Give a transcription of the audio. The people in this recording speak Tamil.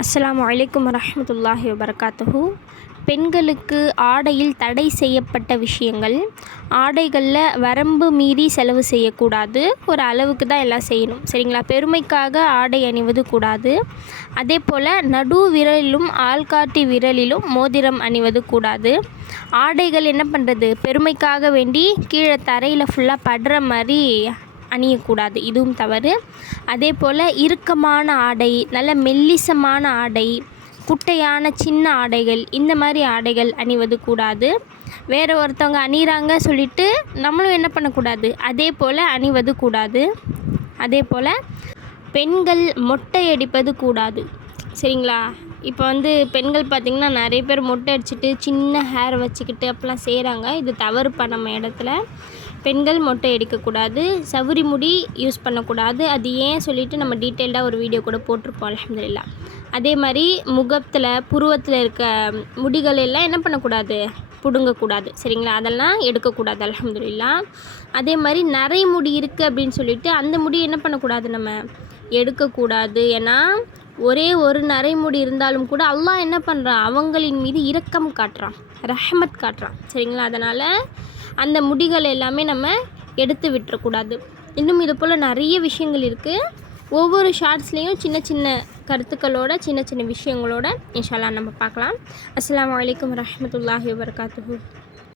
அஸ்லாம் வலைக்கம் வரமத்துல்லாஹி வபரகாத்துஹு. பெண்களுக்கு ஆடையில் தடை செய்யப்பட்ட விஷயங்கள். ஆடைகளில் வரம்பு மீறி செலவு செய்யக்கூடாது. ஒரு அளவுக்கு தான் எல்லாம் செய்யணும். சரிங்களா? பெருமைக்காக ஆடை அணிவது கூடாது. அதே போல் நடு விரலிலும் ஆள்காட்டி விரலிலும் மோதிரம் அணிவது கூடாது. ஆடைகள் என்ன பண்ணுறது பெருமைக்காக வேண்டி கீழே தரையில் ஃபுல்லாக படுற மாதிரி அணியக்கூடாது. இதுவும் தவறு. அதே போல் இறுக்கமான ஆடை நல்ல மெல்லிசமான ஆடை குட்டையான சின்ன ஆடைகள் இந்த மாதிரி ஆடைகள் அணிவது கூடாது. வேறு ஒருத்தவங்க அணிகிறாங்க சொல்லிட்டு நம்மளும் என்ன பண்ணக்கூடாது? அதே போல் அணிவது கூடாது. அதே போல் பெண்கள் மொட்டை அடிப்பது கூடாது. சரிங்களா? இப்போ வந்து பெண்கள் பார்த்திங்கன்னா நிறைய பேர் மொட்டை அடிச்சுட்டு சின்ன ஹேர் வச்சுக்கிட்டு அப்படிலாம் செய்கிறாங்க இது தவறுப்பா நம்ம இடத்துல. பெண்கள் மொட்டை எடுக்கக்கூடாது சவுரி முடி யூஸ் பண்ணக்கூடாது. அது ஏன் சொல்லிவிட்டு நம்ம டீட்டெயில்டாக ஒரு வீடியோ கூட போட்டிருப்போம் அலமதுல்லா அதே மாதிரி முகத்தில் புருவத்தில் இருக்க முடிகள் எல்லாம் என்ன பண்ணக்கூடாது? பிடுங்கக்கூடாது. சரிங்களா? அதெல்லாம் எடுக்கக்கூடாது அலமதுல்லா அதே மாதிரி நிறைய முடி இருக்குது அப்படின்னு சொல்லிட்டு அந்த முடி என்ன பண்ணக்கூடாது நம்ம? எடுக்கக்கூடாது. ஏன்னா ஒரே ஒரு நரைமுடி இருந்தாலும் கூட அல்லாஹ் என்ன பண்ணுறான் அவங்களின் மீது இரக்கம் காட்டுறான் ரஹமத் காட்டுறான். சரிங்களா? அதனால் அந்த முடிகள் எல்லாமே நம்ம எடுத்து விட்டுறக்கூடாது. இன்னும் இது போல் நிறைய விஷயங்கள் இருக்குது ஒவ்வொரு ஷார்ட்ஸ்லேயும் சின்ன சின்ன கருத்துக்களோட சின்ன சின்ன விஷயங்களோட இன்ஷால்லா நம்ம பார்க்கலாம். அஸ்லாம் வலைக்கம் வரமத்துல்லாஹி வபரகாத்துஹு.